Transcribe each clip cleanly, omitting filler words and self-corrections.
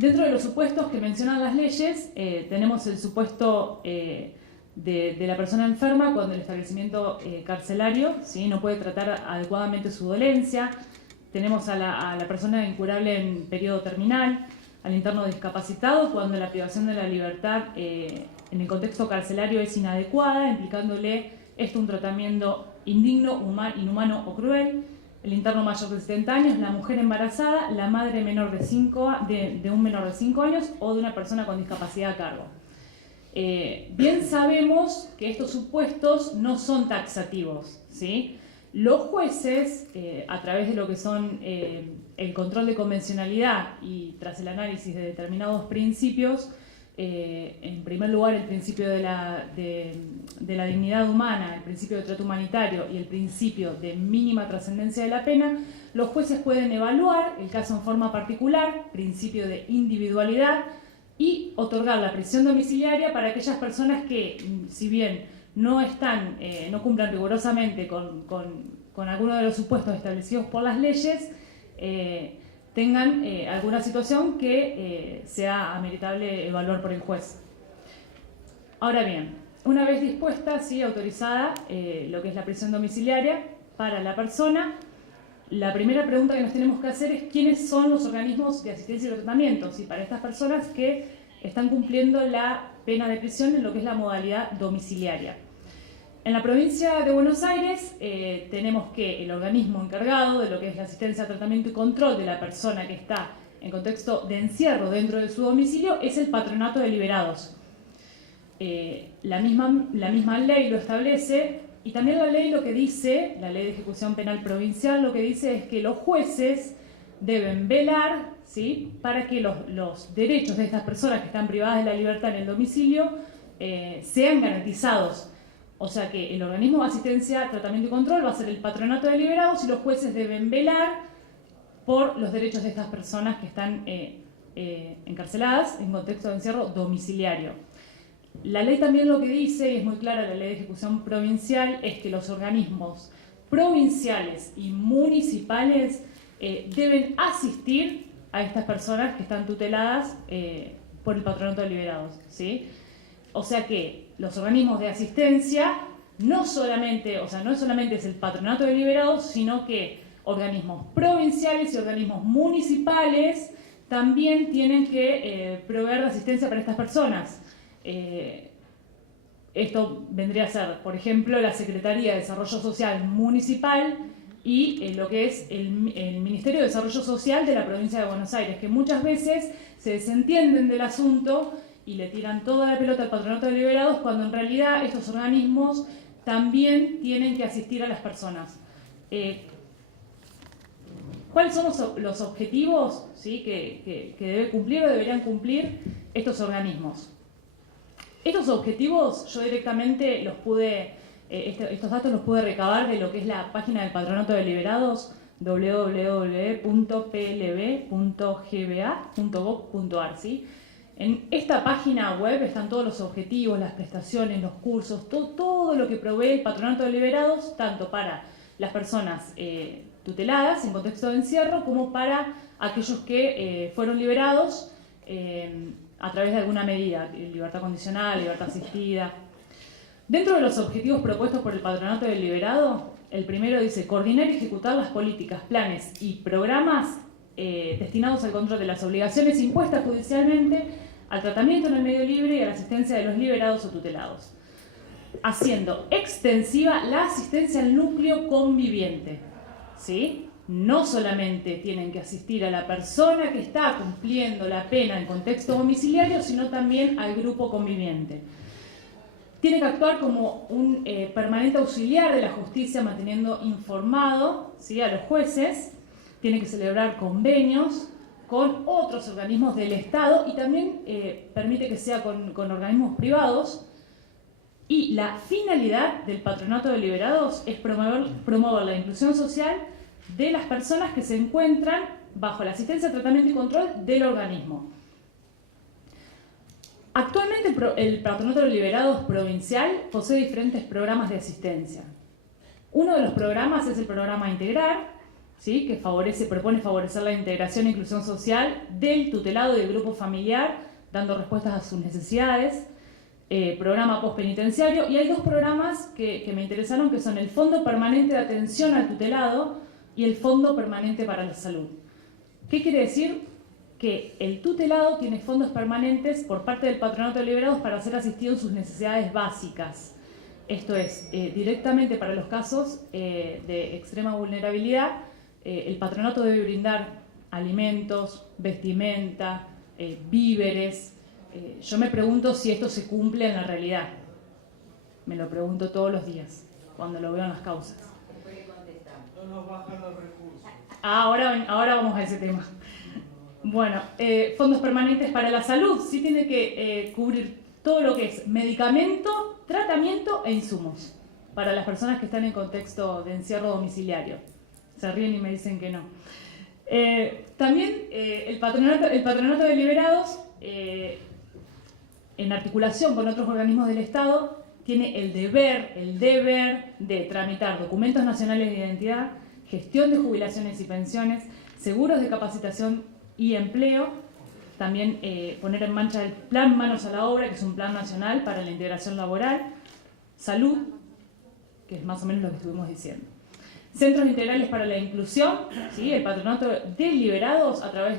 Dentro de los supuestos que mencionan las leyes, tenemos el supuesto de la persona enferma cuando el establecimiento carcelario, ¿sí?, no puede tratar adecuadamente su dolencia. Tenemos a la persona incurable en periodo terminal, al interno discapacitado cuando la privación de la libertad en el contexto carcelario es inadecuada, implicándole esto un tratamiento indigno, inhumano o cruel. El interno mayor de 70 años, la mujer embarazada, la madre menor de un menor de 5 años o de una persona con discapacidad a cargo. Bien sabemos que estos supuestos no son taxativos, ¿sí? Los jueces, a través de lo que son el control de convencionalidad y tras el análisis de determinados principios, en primer lugar el principio de la dignidad humana, el principio de trato humanitario y el principio de mínima trascendencia de la pena, los jueces pueden evaluar el caso en forma particular, principio de individualidad, y otorgar la prisión domiciliaria para aquellas personas que, si bien no cumplan rigurosamente con alguno de los supuestos establecidos por las leyes, tengan alguna situación que sea ameritable evaluar por el juez. Ahora bien, una vez dispuesta, sí, autorizada lo que es la prisión domiciliaria para la persona, la primera pregunta que nos tenemos que hacer es quiénes son los organismos de asistencia y tratamiento, ¿sí?, para estas personas que están cumpliendo la pena de prisión en lo que es la modalidad domiciliaria. En la provincia de Buenos Aires tenemos que el organismo encargado de lo que es la asistencia, tratamiento y control de la persona que está en contexto de encierro dentro de su domicilio es el Patronato de Liberados. La misma ley lo establece, y también la ley lo que dice, la Ley de Ejecución Penal Provincial, lo que dice es que los jueces deben velar, ¿sí?, para que los derechos de estas personas que están privadas de la libertad en el domicilio sean garantizados. O sea que el organismo de asistencia, tratamiento y control va a ser el Patronato de Liberados y los jueces deben velar por los derechos de estas personas que están encarceladas en contexto de encierro domiciliario. La ley también lo que dice, y es muy clara la Ley de Ejecución Provincial, es que los organismos provinciales y municipales deben asistir a estas personas que están tuteladas por el Patronato de Liberados, ¿sí? O sea que los organismos de asistencia no solamente es el Patronato de Liberados, sino que organismos provinciales y organismos municipales también tienen que proveer de asistencia para estas personas. Esto vendría a ser, por ejemplo, la Secretaría de Desarrollo Social Municipal y lo que es el Ministerio de Desarrollo Social de la provincia de Buenos Aires, que muchas veces se desentienden del asunto y le tiran toda la pelota al Patronato de Liberados, cuando en realidad estos organismos también tienen que asistir a las personas. ¿Cuáles son los objetivos, ¿sí?, que debe cumplir o deberían cumplir estos organismos? Estos objetivos yo directamente estos datos los pude recabar de lo que es la página del Patronato de Liberados, www.plb.gba.gov.ar, ¿sí? En esta página web están todos los objetivos, las prestaciones, los cursos, todo lo que provee el Patronato de Liberados, tanto para las personas tuteladas en contexto de encierro como para aquellos que fueron liberados a través de alguna medida, libertad condicional, libertad asistida. Dentro de los objetivos propuestos por el Patronato del Liberado, el primero dice coordinar y ejecutar las políticas, planes y programas destinados al control de las obligaciones impuestas judicialmente, al tratamiento en el medio libre y a la asistencia de los liberados o tutelados, haciendo extensiva la asistencia al núcleo conviviente, ¿sí? No solamente tienen que asistir a la persona que está cumpliendo la pena en contexto domiciliario, sino también al grupo conviviente. Tiene que actuar como un permanente auxiliar de la justicia, manteniendo informado, ¿sí?, a los jueces. Tiene que celebrar convenios con otros organismos del Estado y también permite que sea con organismos privados. Y la finalidad del Patronato de Liberados es promover la inclusión social de las personas que se encuentran bajo la asistencia, tratamiento y control del organismo. Actualmente el Patronato de Liberados provincial posee diferentes programas de asistencia. Uno de los programas es el programa Integrar, ¿sí? Que propone favorecer la integración e inclusión social del tutelado y del grupo familiar, dando respuestas a sus necesidades. Programa postpenitenciario, y hay dos programas que me interesaron, que son el Fondo Permanente de Atención al Tutelado y el Fondo Permanente para la Salud. ¿Qué quiere decir? Que el tutelado tiene fondos permanentes por parte del Patronato de Liberados para ser asistido en sus necesidades básicas. Esto es, directamente para los casos de extrema vulnerabilidad, el patronato debe brindar alimentos, vestimenta, víveres. Yo me pregunto si esto se cumple en la realidad. Me lo pregunto todos los días, cuando lo veo en las causas. No nos bajan los recursos. Ahora vamos a ese tema. Bueno, fondos permanentes para la salud, sí tiene que cubrir todo lo que es medicamento, tratamiento e insumos para las personas que están en contexto de encierro domiciliario. Se ríen y me dicen que no. También el patronato de liberados, en articulación con otros organismos del Estado, tiene el deber de tramitar documentos nacionales de identidad, gestión de jubilaciones y pensiones, seguros de capacitación y empleo, también poner en marcha el Plan Manos a la Obra, que es un plan nacional para la integración laboral, salud, que es más o menos lo que estuvimos diciendo. Centros integrales para la inclusión, ¿sí? El patronato de liberados a través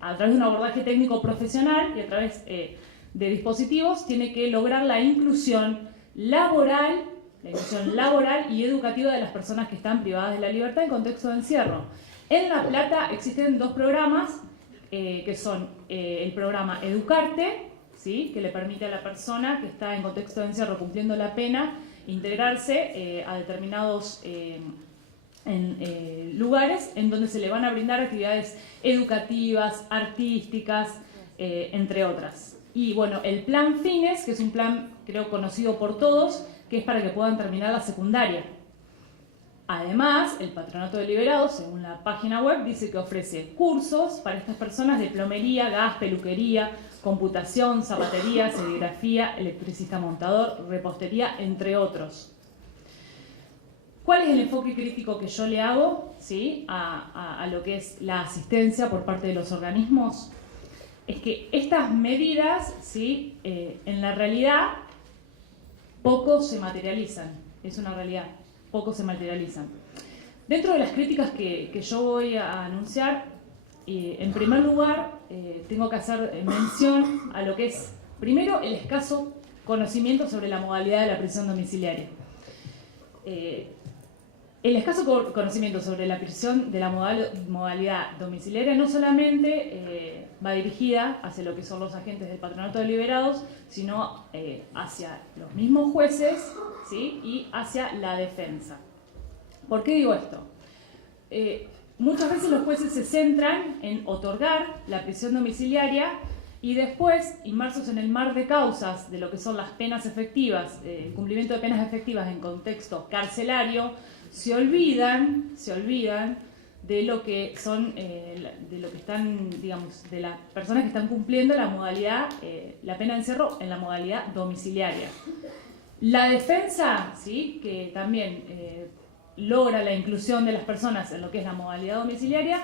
a través de un abordaje técnico profesional y a través de dispositivos, tiene que lograr la inclusión laboral y educativa de las personas que están privadas de la libertad en contexto de encierro. En La Plata existen dos programas, que son el programa Educarte, ¿sí? Que le permite a la persona que está en contexto de encierro cumpliendo la pena integrarse a determinados lugares en donde se le van a brindar actividades educativas, artísticas, entre otras. Y bueno, el plan Fines, que es un plan creo conocido por todos, que es para que puedan terminar la secundaria. Además, el Patronato de Liberados, según la página web, dice que ofrece cursos para estas personas de plomería, gas, peluquería, computación, zapatería, serigrafía, electricista montador, repostería, entre otros. ¿Cuál es el enfoque crítico que yo le hago, ¿sí? a lo que es la asistencia por parte de los organismos? Es que estas medidas, ¿sí? En la realidad, poco se materializan. Es una realidad, poco se materializan. Dentro de las críticas que yo voy a anunciar, en primer lugar, tengo que hacer mención a lo que es, primero, el escaso conocimiento sobre la modalidad de la prisión domiciliaria. El escaso conocimiento sobre la prisión de la modalidad domiciliaria no solamente va dirigida hacia lo que son los agentes del Patronato de Liberados, sino hacia los mismos jueces, ¿sí? Y hacia la defensa. ¿Por qué digo esto? Muchas veces los jueces se centran en otorgar la prisión domiciliaria y después, inmersos en el mar de causas de lo que son las penas efectivas, el cumplimiento de penas efectivas en contexto carcelario, se olvidan de lo que son, de lo que están, digamos, de las personas que están cumpliendo la modalidad, la pena de encierro en la modalidad domiciliaria. La defensa, ¿sí? Que también logra la inclusión de las personas en lo que es la modalidad domiciliaria,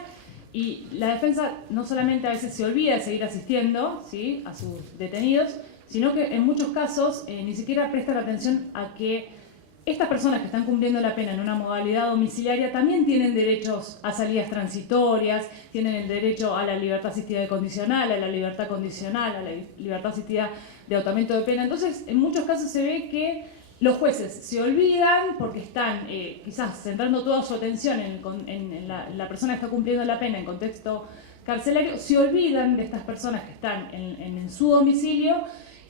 y la defensa no solamente a veces se olvida de seguir asistiendo, ¿sí? A sus detenidos, sino que en muchos casos ni siquiera presta la atención a que estas personas que están cumpliendo la pena en una modalidad domiciliaria también tienen derechos a salidas transitorias, tienen el derecho a la libertad asistida condicional, a la libertad condicional, a la libertad asistida de agotamiento de pena. Entonces, en muchos casos se ve que los jueces se olvidan porque están quizás centrando toda su atención en la persona que está cumpliendo la pena en contexto carcelario, se olvidan de estas personas que están en su domicilio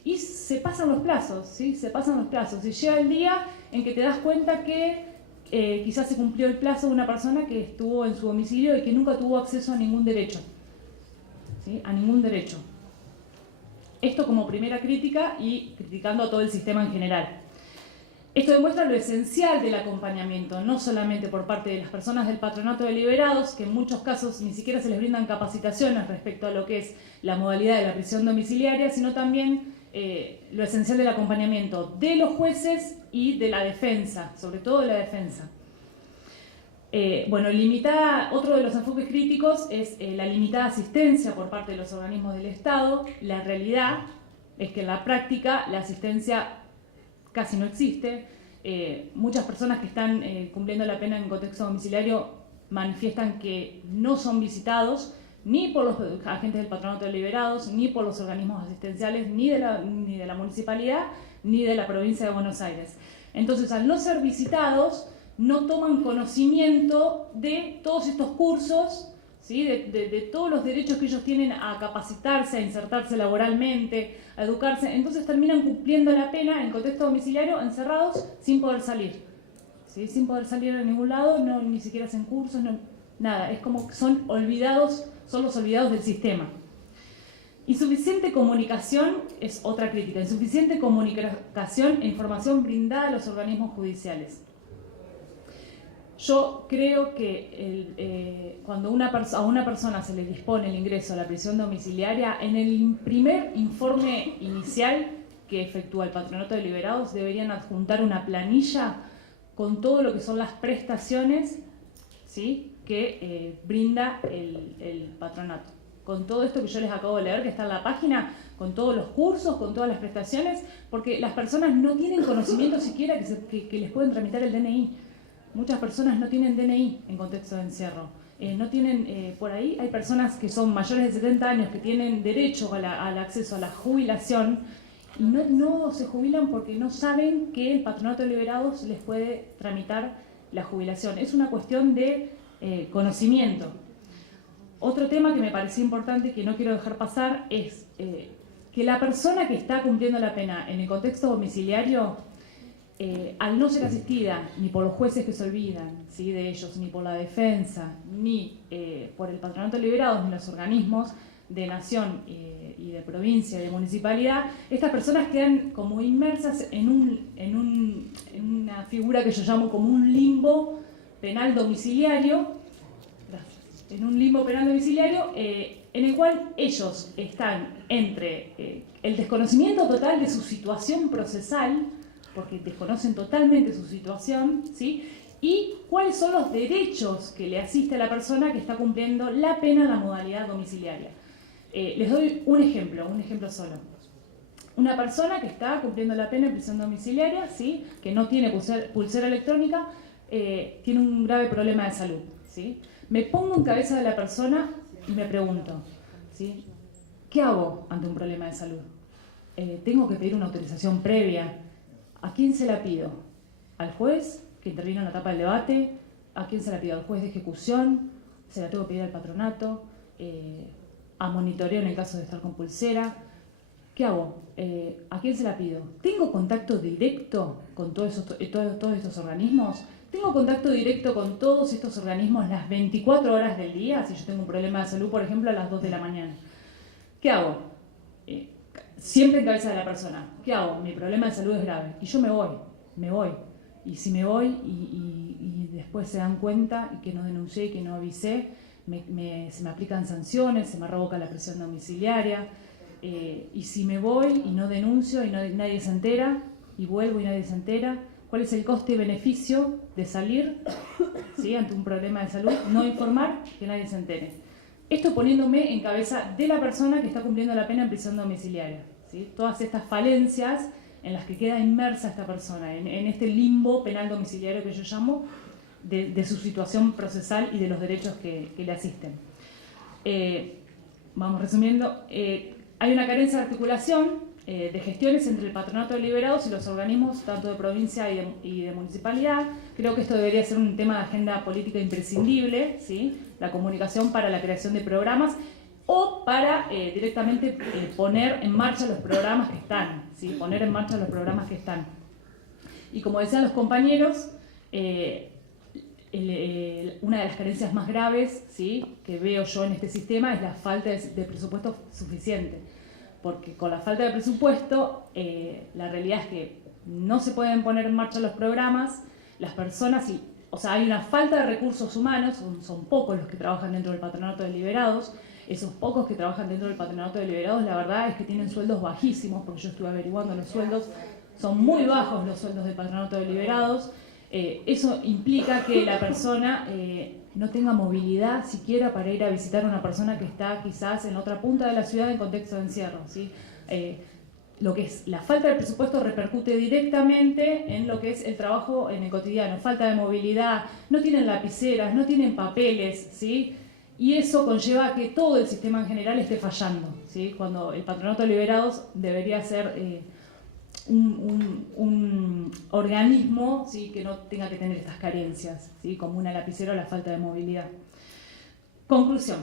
y se pasan los plazos, ¿sí? Se pasan los plazos y llega el día en que te das cuenta que quizás se cumplió el plazo de una persona que estuvo en su domicilio y que nunca tuvo acceso a ningún derecho, ¿sí? A ningún derecho. Esto como primera crítica y criticando a todo el sistema en general. Esto demuestra lo esencial del acompañamiento, no solamente por parte de las personas del Patronato de Liberados, que en muchos casos ni siquiera se les brindan capacitaciones respecto a lo que es la modalidad de la prisión domiciliaria, sino también lo esencial del acompañamiento de los jueces y de la defensa, sobre todo de la defensa. Bueno, otro de los enfoques críticos es la limitada asistencia por parte de los organismos del Estado. La realidad es que en la práctica la asistencia casi no existe. Muchas personas que están cumpliendo la pena en contexto domiciliario manifiestan que no son visitados ni por los agentes del Patronato de Liberados, ni por los organismos asistenciales, ni de la municipalidad, ni de la provincia de Buenos Aires. Entonces, al no ser visitados, no toman conocimiento de todos estos cursos, ¿sí? de todos los derechos que ellos tienen a capacitarse, a insertarse laboralmente, a educarse. Entonces terminan cumpliendo la pena en contexto domiciliario, encerrados, sin poder salir. ¿Sí? Sin poder salir a ningún lado, ni siquiera hacen cursos, nada. Es como que son los olvidados del sistema. Insuficiente comunicación es otra crítica. Insuficiente comunicación e información brindada a los organismos judiciales. Yo creo que cuando a una persona se le dispone el ingreso a la prisión domiciliaria, en el primer informe inicial que efectúa el Patronato de Liberados deberían adjuntar una planilla con todo lo que son las prestaciones, ¿sí?, que brinda el patronato. Con todo esto que yo les acabo de leer, que está en la página, con todos los cursos, con todas las prestaciones, porque las personas no tienen conocimiento siquiera que les pueden tramitar el DNI. Muchas personas no tienen DNI en contexto de encierro. No tienen, por ahí hay personas que son mayores de 70 años que tienen derecho al acceso a la jubilación y no se jubilan porque no saben que el Patronato de Liberados les puede tramitar la jubilación. Es una cuestión de conocimiento. Otro tema que me pareció importante y que no quiero dejar pasar es que la persona que está cumpliendo la pena en el contexto domiciliario, al no ser asistida ni por los jueces que se olvidan, ¿sí?, de ellos, ni por la defensa, ni por el Patronato de Liberados, ni los organismos de nación y de provincia y de municipalidad, estas personas quedan como inmersas en una figura que yo llamo como un limbo penal domiciliario, en un limbo penal domiciliario en el cual ellos están entre el desconocimiento total de su situación procesal, porque desconocen totalmente su situación, ¿sí?, y cuáles son los derechos que le asiste a la persona que está cumpliendo la pena en la modalidad domiciliaria. Les doy un ejemplo solo. Una persona que está cumpliendo la pena en prisión domiciliaria, ¿sí?, que no tiene pulsera electrónica, tiene un grave problema de salud, ¿sí? Me pongo en cabeza de la persona y me pregunto, ¿sí?, ¿qué hago ante un problema de salud? ¿Tengo que pedir una autorización previa? ¿A quién se la pido? ¿Al juez que intervino en la etapa del debate? ¿A quién se la pido? ¿Al juez de ejecución? ¿Se la tengo que pedir al patronato? ¿A monitoreo en el caso de estar con pulsera? ¿Qué hago? ¿A quién se la pido? ¿Tengo contacto directo con todos estos organismos? ¿Tengo contacto directo con todos estos organismos las 24 horas del día? Si yo tengo un problema de salud, por ejemplo, a las 2 de la mañana. ¿Qué hago? Siempre en cabeza de la persona. ¿Qué hago? Mi problema de salud es grave. Y yo me voy. Y si me voy y después se dan cuenta y que no denuncié y que no avisé, se me aplican sanciones, se me revoca la prisión domiciliaria. Y si me voy y no denuncio y nadie se entera, y vuelvo y nadie se entera, ¿cuál es el coste-beneficio de salir, ¿sí?, ante un problema de salud, no informar, que nadie se entere? Esto poniéndome en cabeza de la persona que está cumpliendo la pena en prisión domiciliaria, ¿sí? Todas estas falencias en las que queda inmersa esta persona, en este limbo penal domiciliario que yo llamo, de su situación procesal y de los derechos que le asisten. Vamos resumiendo, hay una carencia de articulación de gestiones entre el Patronato de Liberados y los organismos tanto de provincia y de municipalidad. Creo que esto debería ser un tema de agenda política imprescindible, ¿sí?, la comunicación para la creación de programas o para directamente poner en marcha los programas que están, ¿sí?, poner en marcha los programas que están. Y como decían los compañeros, una de las carencias más graves, ¿sí?, que veo yo en este sistema es la falta de presupuesto suficiente. Porque con la falta de presupuesto, la realidad es que no se pueden poner en marcha los programas, las personas, hay una falta de recursos humanos, son pocos los que trabajan dentro del Patronato de Liberados. Esos pocos que trabajan dentro del Patronato de Liberados, la verdad es que tienen sueldos bajísimos, porque yo estuve averiguando los sueldos, son muy bajos los sueldos del Patronato de Liberados. Eso implica que la persona no tenga movilidad siquiera para ir a visitar a una persona que está quizás en otra punta de la ciudad en contexto de encierro, ¿sí? Lo que es la falta de presupuesto repercute directamente en lo que es el trabajo en el cotidiano, falta de movilidad, no tienen lapiceras, no tienen papeles, ¿sí? Y eso conlleva a que todo el sistema en general esté fallando, ¿sí? Cuando el Patronato de Liberados debería ser un organismo, ¿sí?, que no tenga que tener estas carencias, ¿sí?, como una lapicera o la falta de movilidad. Conclusión.